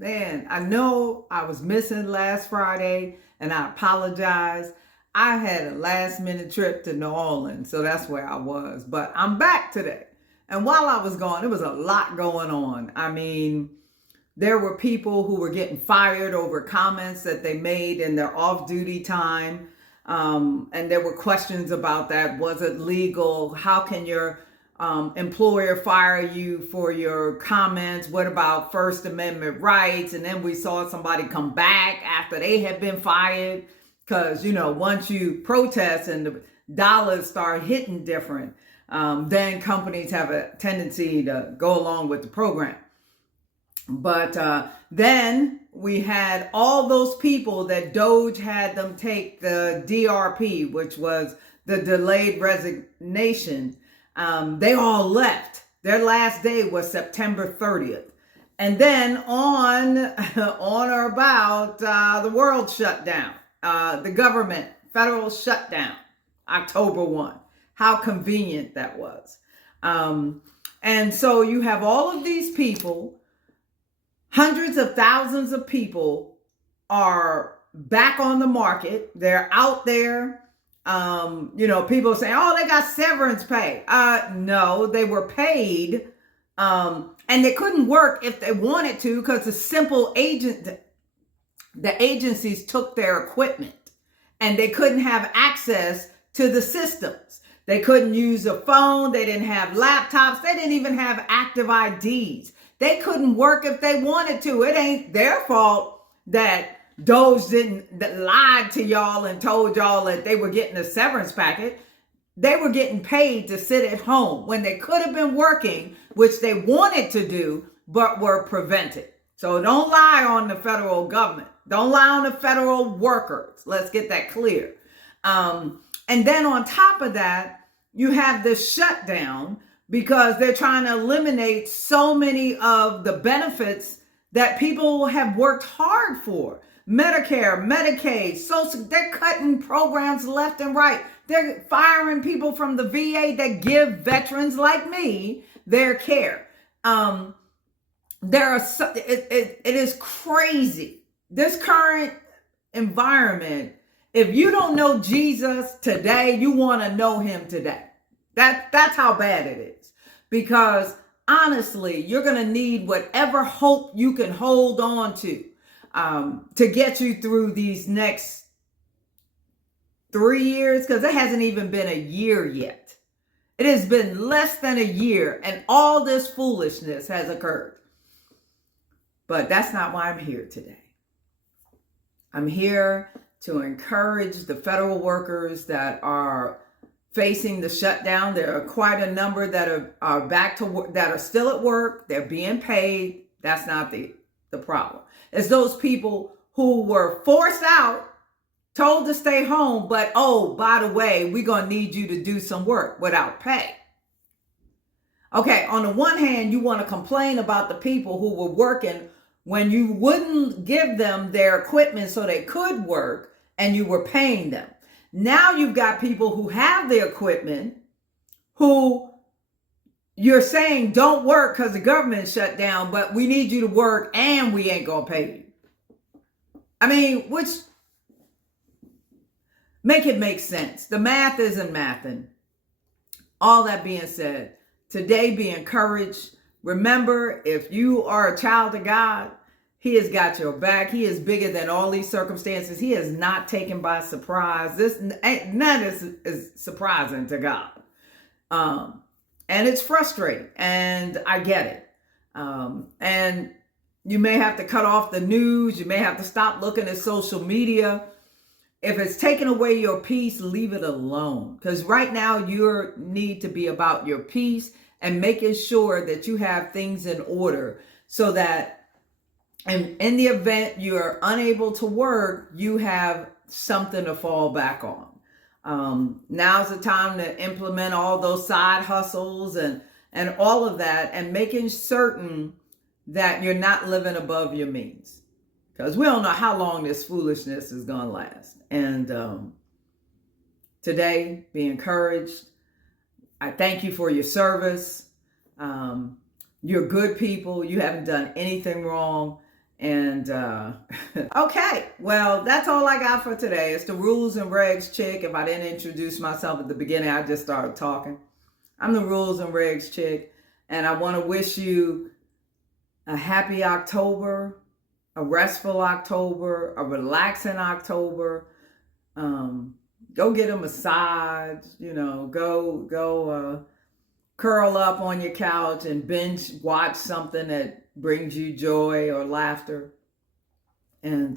Man, I know I was missing last Friday and I apologize. I had a last minute trip to New Orleans, so that's where I was. But I'm back today. And while I was gone, there was a lot going on. I mean, there were people who were getting fired over comments that they made in their off duty time. And there were questions about that. Was it legal? How can your employer fire you for your comments? What about First Amendment rights? And then we saw somebody come back after they had been fired. Because, once you protest and the dollars start hitting different, then companies have a tendency to go along with the program. But then we had all those people that Doge had them take the DRP, which was the delayed resignation. They all left. Their last day was September 30th. And then on or about, the world shut down. The government, federal shutdown, October 1. How convenient that was. And so you have all of these people. Hundreds of thousands of people are back on the market. They're out there. People say, oh, they got severance pay. No, they were paid. And they couldn't work if they wanted to because the agencies took their equipment and they couldn't have access to the systems. They couldn't use a phone. They didn't have laptops. They didn't even have active IDs. They couldn't work if they wanted to. It ain't their fault that Doge that lied to y'all and told y'all that they were getting a severance packet. They were getting paid to sit at home when they could have been working, which they wanted to do, but were prevented. So don't lie on the federal government. Don't lie on the federal workers. Let's get that clear. And then on top of that, you have the shutdown, because they're trying to eliminate so many of the benefits that people have worked hard for. Medicare, Medicaid, Social, they're cutting programs left and right. They're firing people from the VA that give veterans like me their care. It is crazy. This current environment, if you don't know Jesus today, you want to know him today. That's how bad it is. Because honestly, you're going to need whatever hope you can hold on to get you through these next 3 years, because it hasn't even been a year yet. It has been less than a year and all this foolishness has occurred. But that's not why I'm here today. I'm here to encourage the federal workers that are facing the shutdown. There are quite a number that are back to work, that are still at work. They're being paid. That's not the problem. It's those people who were forced out, told to stay home, but oh, by the way, we're going to need you to do some work without pay. Okay, on the one hand, you want to complain about the people who were working when you wouldn't give them their equipment so they could work and you were paying them. Now you've got people who have the equipment who you're saying don't work because the government shut down, but we need you to work and we ain't going to pay you. I mean, which make it make sense. The math isn't mathing. All that being said, today be encouraged. Remember, if you are a child of God, he has got your back. He is bigger than all these circumstances. He is not taken by surprise. None is surprising to God. And it's frustrating, and I get it. And you may have to cut off the news. You may have to stop looking at social media. If it's taking away your peace, leave it alone. Because right now you need to be about your peace and making sure that you have things in order so that in the event you're unable to work, you have something to fall back on. Now's the time to implement all those side hustles and all of that, and making certain that you're not living above your means. Because we don't know how long this foolishness is going to last. And today, be encouraged. I thank you for your service. You're good people. You haven't done anything wrong. And okay, well, that's all I got for today. It's the Rules and Regs chick. If I didn't introduce myself at the beginning, I just started talking. I'm the Rules and Regs chick, and I want to wish you a happy October, a restful October, a relaxing October. Go get a massage, go curl up on your couch and binge watch something that brings you joy or laughter. And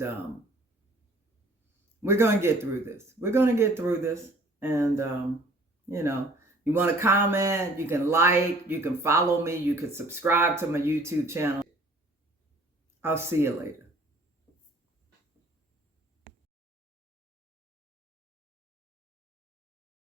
we're going to get through this. We're going to get through this. And, you want to comment, you can like, you can follow me, you can subscribe to my YouTube channel. I'll see you later.